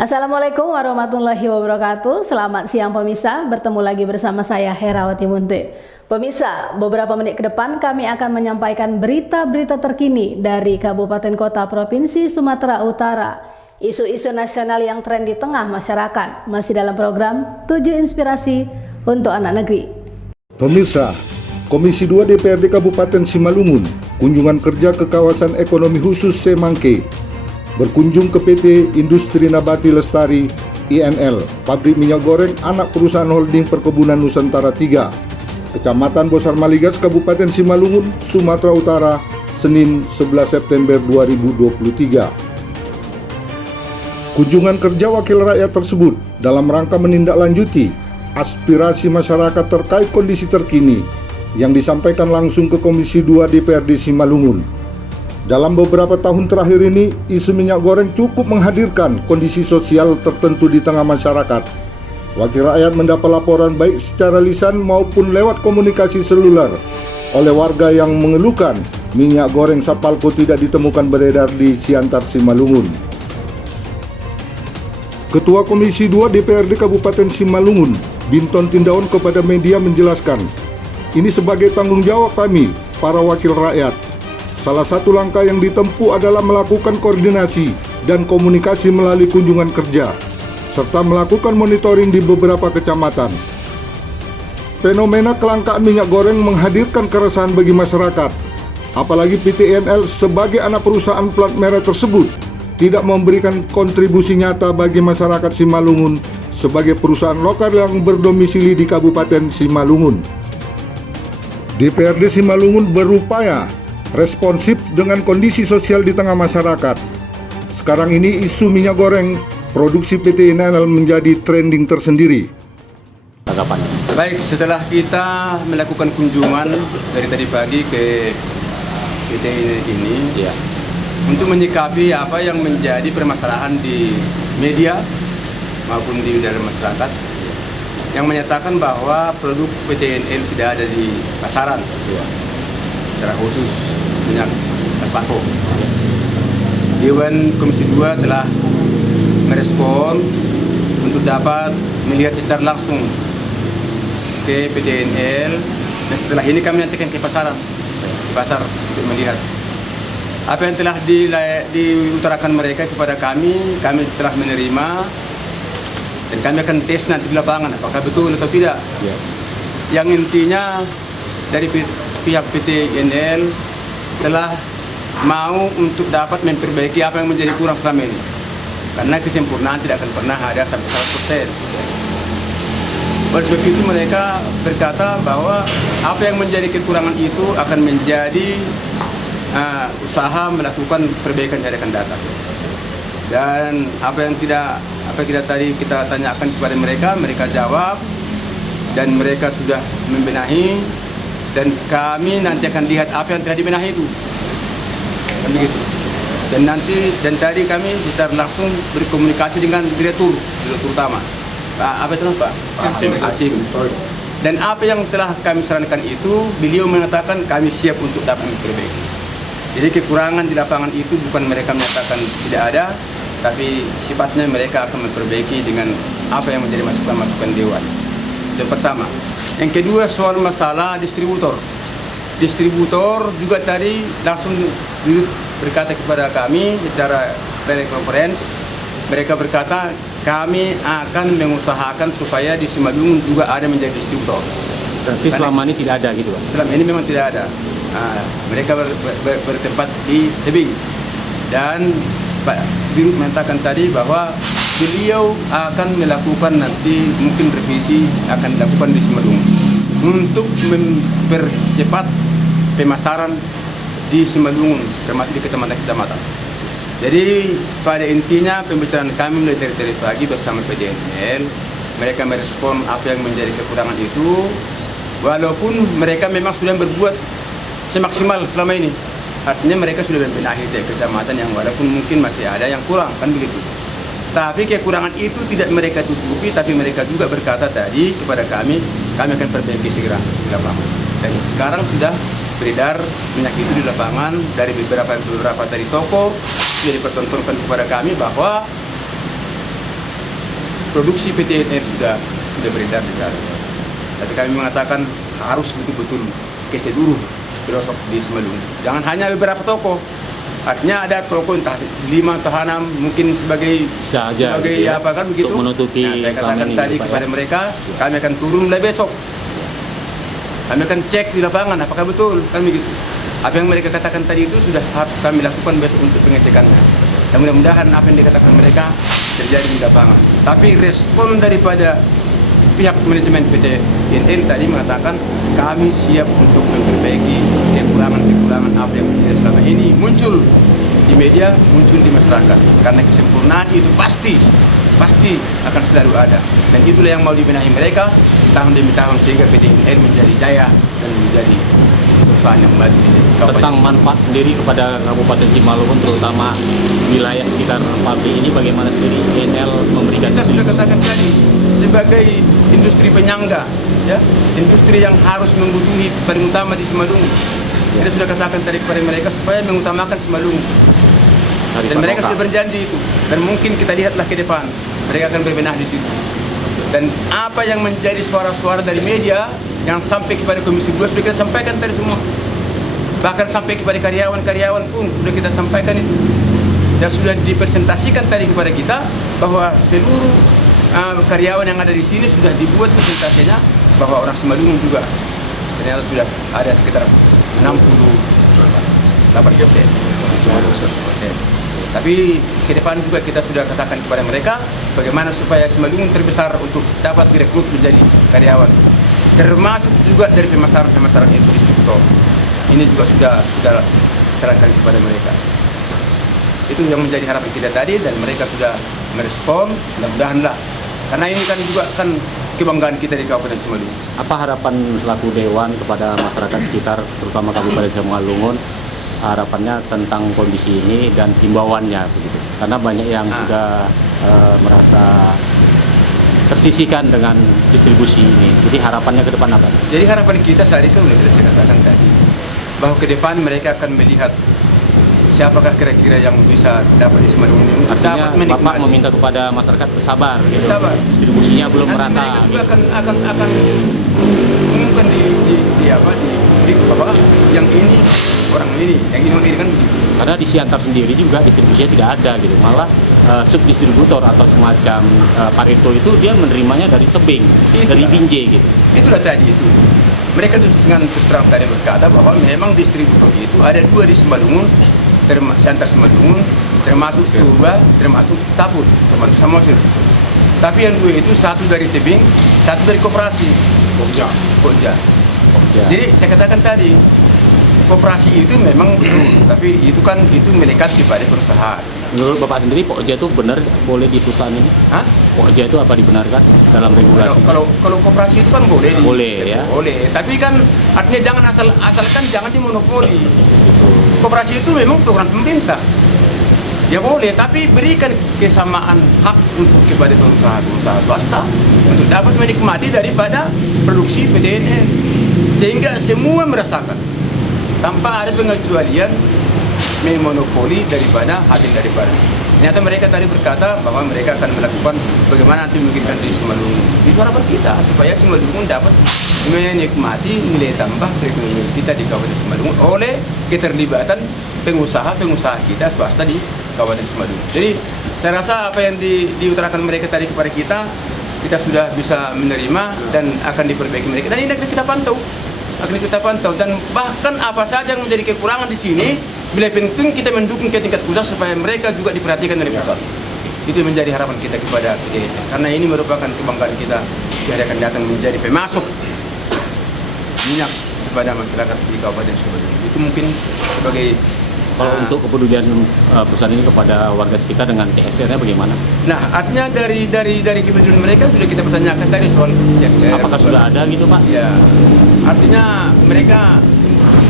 Assalamualaikum warahmatullahi wabarakatuh. Selamat siang pemirsa, bertemu lagi bersama saya Herawati Munte. Pemirsa, beberapa menit ke depan kami akan menyampaikan berita-berita terkini dari Kabupaten Kota Provinsi Sumatera Utara. Isu-isu nasional yang tren di tengah masyarakat, masih dalam program 7 Inspirasi untuk Anak Negeri. Pemirsa, Komisi 2 DPRD Kabupaten Simalungun kunjungan kerja ke kawasan ekonomi khusus Semangke, berkunjung ke PT Industri Nabati Lestari INL, pabrik minyak goreng anak perusahaan holding Perkebunan Nusantara 3, Kecamatan Bosar Maligas, Kabupaten Simalungun, Sumatera Utara, Senin 11 September 2023. Kunjungan kerja wakil rakyat tersebut dalam rangka menindaklanjuti aspirasi masyarakat terkait kondisi terkini yang disampaikan langsung ke Komisi 2 DPRD Simalungun. Dalam beberapa tahun terakhir ini, isu minyak goreng cukup menghadirkan kondisi sosial tertentu di tengah masyarakat. Wakil rakyat mendapat laporan baik secara lisan maupun lewat komunikasi seluler oleh warga yang mengeluhkan minyak goreng Sapalko tidak ditemukan beredar di Siantar Simalungun. Ketua Komisi 2 DPRD Kabupaten Simalungun, Binton Tindaon, kepada media menjelaskan, ini sebagai tanggung jawab kami, para wakil rakyat. Salah satu langkah yang ditempuh adalah melakukan koordinasi dan komunikasi melalui kunjungan kerja, serta melakukan monitoring di beberapa kecamatan. Fenomena kelangkaan minyak goreng menghadirkan keresahan bagi masyarakat, apalagi PT INL sebagai anak perusahaan plat merah tersebut tidak memberikan kontribusi nyata bagi masyarakat Simalungun sebagai perusahaan lokal yang berdomisili di Kabupaten Simalungun. DPRD Simalungun berupaya responsif dengan kondisi sosial di tengah masyarakat. Sekarang ini isu minyak goreng produksi PT INL menjadi trending tersendiri. Baik, setelah kita melakukan kunjungan dari tadi pagi ke PT ini, untuk menyikapi apa yang menjadi permasalahan di media maupun di dalam masyarakat, yang menyatakan bahwa produk PT INL tidak ada di pasaran, secara khusus minyak Sapalko. Dewan Komisi 2 telah merespon untuk dapat melihat secara langsung ke PT INL, dan setelah ini kami nantikan ke pasar untuk melihat apa yang telah diutarakan mereka kepada kami. Kami telah menerima dan kami akan tes nanti di lapangan apakah betul atau tidak. Yang intinya dari pihak PT INL telah mau untuk dapat memperbaiki apa yang menjadi kurang selama ini, karena kesempurnaan tidak akan pernah ada sampai 100%. Oleh sebab itu mereka berkata bahwa apa yang menjadi kekurangan itu akan menjadi usaha melakukan perbaikan yang akan datang. Dan apa yang kita tanyakan kepada mereka, mereka jawab dan mereka sudah membenahi, dan kami nanti akan lihat apa yang telah dibenahi itu. Kan begitu. Dan tadi kami secara langsung berkomunikasi dengan direktur utama. Apa itu Pak? Asim. Dan apa yang telah kami sarankan itu, beliau mengatakan kami siap untuk dapat memperbaiki. Jadi kekurangan di lapangan itu bukan mereka menyatakan tidak ada, tapi sifatnya mereka akan memperbaiki dengan apa yang menjadi masukan-masukan dewan. Yang pertama. Yang kedua, soal masalah distributor. Distributor juga tadi langsung berkata kepada kami secara telekonferensi. Mereka berkata kami akan mengusahakan supaya di Simalungun juga ada menjadi distributor. Tapi selama ini tidak ada gitu Pak? Selama ini memang tidak ada. Mereka bertempat di tebing. Dan Pak Dirut mengatakan tadi bahwa beliau akan melakukan nanti mungkin revisi akan dilakukan di Simalungun untuk mempercepat pemasaran di Simalungun, termasuk di kecamatan-kecamatan. Jadi pada intinya pembicaraan kami mulai dari pagi bersama PDNL, mereka merespon apa yang menjadi kekurangan itu, walaupun mereka memang sudah berbuat semaksimal selama ini. Artinya mereka sudah membenahi kecamatan yang walaupun mungkin masih ada yang kurang, kan begitu. Tapi kekurangan itu tidak mereka tutupi, tapi mereka juga berkata tadi kepada kami akan perbaiki segera di lapangan. Dan sekarang sudah beredar minyak itu di lapangan dari beberapa dari toko, sudah dipertontonkan kepada kami bahwa produksi PTNR sudah beredar di sana. Tapi kami mengatakan harus betul-betul ke seluruh pelosok di Simalungun. Jangan hanya beberapa toko. Artinya ada toko entah 5 atau 6 mungkin sebagai Bisa aja sebagai gitu ya, apa kan begitu. untuk menutupi Saya katakan selama ini, tadi Pak, kepada ya. mereka, kami akan turun mulai besok. Kami akan cek di lapangan apakah betul kan begitu. Apa yang mereka katakan tadi itu sudah harus kami lakukan besok untuk pengecekannya. Dan mudah-mudahan apa yang dikatakan mereka terjadi di lapangan. Tapi respon daripada pihak manajemen PT INL tadi mengatakan kami siap untuk memperbaiki kekurangan-kekurangan apa yang selama ini muncul di media, muncul di masyarakat. Karena kesempurnaan itu pasti akan selalu ada. Dan itulah yang mau dibenahi mereka tahun demi tahun sehingga PT INL menjadi jaya dan menjadi perusahaan yang maju di Kabupaten Tentang Simalungun. manfaat sendiri kepada Kabupaten Simalungun, terutama wilayah sekitar pabrik ini, bagaimana sendiri INL memberikan Kita sudah katakan tadi sebagai industri penyangga, ya, industri yang harus membutuhi paling utama di Simalungun. Kita sudah katakan tadi kepada mereka supaya mengutamakan Simalungun. Dan mereka sudah berjanji itu. Dan mungkin kita lihatlah ke depan, mereka akan berbenah di situ. Dan apa yang menjadi suara-suara dari media yang sampai kepada Komisi 2 sudah kita sampaikan tadi semua. Bahkan sampai kepada karyawan-karyawan pun sudah kita sampaikan itu. Dan sudah dipresentasikan tadi kepada kita bahwa seluruh karyawan yang ada di sini sudah dibuat presentasinya bahwa orang Simalungun juga ternyata sudah ada sekitar 68%. Tapi ke depan juga kita sudah katakan kepada mereka bagaimana supaya Simalungun terbesar untuk dapat direkrut menjadi karyawan. Termasuk juga dari pemasaran itu distributor. Ini juga sudah serahkan kepada mereka. Itu yang menjadi harapan kita tadi dan mereka sudah merespon, mudah-mudahanlah. Karena ini kan juga kan kebanggaan kita di Kabupaten Simalungun. Apa harapan selaku Dewan kepada masyarakat sekitar, terutama Kabupaten Simalungun, harapannya tentang kondisi ini dan himbauannya begitu? Karena banyak yang sudah merasa tersisihkan dengan distribusi ini. Jadi harapannya ke depan apa? Jadi harapan kita saat itu sudah saya katakan tadi bahwa ke depan mereka akan melihat siapakah kira-kira yang bisa dapat di Simalungun ini untuk Artinya dapat menikmati. Bapak meminta kepada masyarakat bersabar gitu. Bersabar. Distribusinya belum Nanti merata. mereka juga Gitu. akan mengumumkan di apa yang ini orang ini, yang ini orang ini kan begitu. Karena di Siantar sendiri juga distribusinya tidak ada gitu. Malah subdistributor atau semacam Pareto itu dia menerimanya dari tebing, dari Binjai gitu. Itulah tadi itu. Mereka dengan terus terang tadi berkata bahwa memang distributor itu ada 2 di Simalungun, Siantar Simalungun, termasuk Tuba, termasuk Taput, termasuk Samosir. Tapi yang 2 itu satu dari tebing, satu dari koperasi. Pokja. Jadi saya katakan tadi koperasi itu memang betul, tapi itu melekat kepada perusahaan. Menurut Bapak sendiri, Pokja itu benar boleh di perusahaan ini? Hah? Pokja itu apa dibenarkan dalam regulasi? Kalau koperasi itu kan boleh, Ya. boleh. Tapi kan artinya jangan asalkan jangan dimonopoli. Koperasi itu memang program pemerintah. Ya boleh, tapi berikan kesamaan hak untuk kepada pengusaha swasta untuk dapat menikmati daripada produksi PTNR sehingga semua merasakan tanpa ada pengecualian memonopoli daripada hasil daripada. Ternyata mereka tadi berkata bahwa mereka akan melakukan bagaimana nanti memikirkan di Simalungun. Itu harapan kita supaya Simalungun dapat menikmati nilai tambah perekonomian kita di Kabupaten Simalungun oleh keterlibatan pengusaha kita swasta di Kabupaten Simalungun. Jadi saya rasa apa yang diutarakan mereka tadi kepada kita sudah bisa menerima dan akan diperbaiki mereka. Dan ini akan kita pantau dan bahkan apa saja yang menjadi kekurangan di sini, bila penting kita mendukung ke tingkat pusat supaya mereka juga diperhatikan dari pusat. Itu menjadi harapan kita kepada PTN karena ini merupakan kebanggaan kita yang akan datang menjadi pemasok minyak kepada masyarakat di Kabupaten Simalungun. Itu mungkin sebagai Kalau untuk kepedulian perusahaan ini kepada warga sekitar dengan CSR-nya bagaimana? Nah, artinya dari kepedulian mereka sudah kita pertanyakan tadi soal CSR. Apakah sudah ada gitu, Pak? Ya, artinya mereka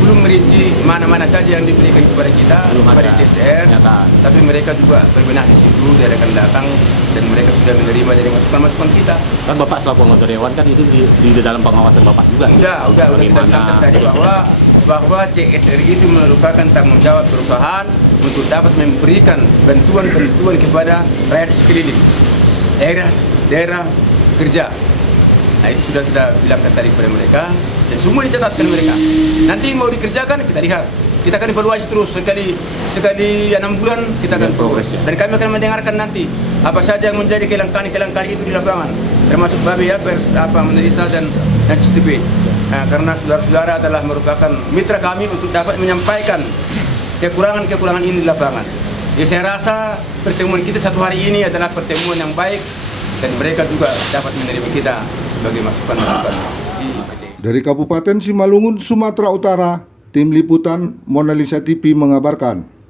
belum merinci mana-mana saja yang diberikan kepada kita Belum kepada ada. CSR. Nyata. Tapi mereka juga berbenah di situ, dia akan datang dan mereka sudah menerima dari masukan-masukan kita. Kan Bapak selaku anggota Dewan kan itu di dalam pengawasan Bapak juga. Udah kita bilang tadi bahwa CSR itu merupakan tanggung jawab perusahaan untuk dapat memberikan bantuan kepada rakyat sekeliling daerah daerah kerja. Nah itu sudah kita bilangkan tadi kepada mereka dan semua dicatatkan mereka. Nanti yang mau dikerjakan kita lihat. Kita akan evaluasi terus sekali 6 bulan kita akan progres ya. dan kami akan mendengarkan nanti apa saja yang menjadi kelangkaan itu di lapangan, termasuk Babi ya, Menerisa dan CCTV. Nah, karena saudara-saudara adalah merupakan mitra kami untuk dapat menyampaikan kekurangan-kekurangan ini di lapangan. Ya, saya rasa pertemuan kita satu hari ini adalah pertemuan yang baik dan mereka juga dapat menerima kita sebagai masukan-masukan. Dari Kabupaten Simalungun, Sumatera Utara, Tim Liputan Monalisa TV mengabarkan.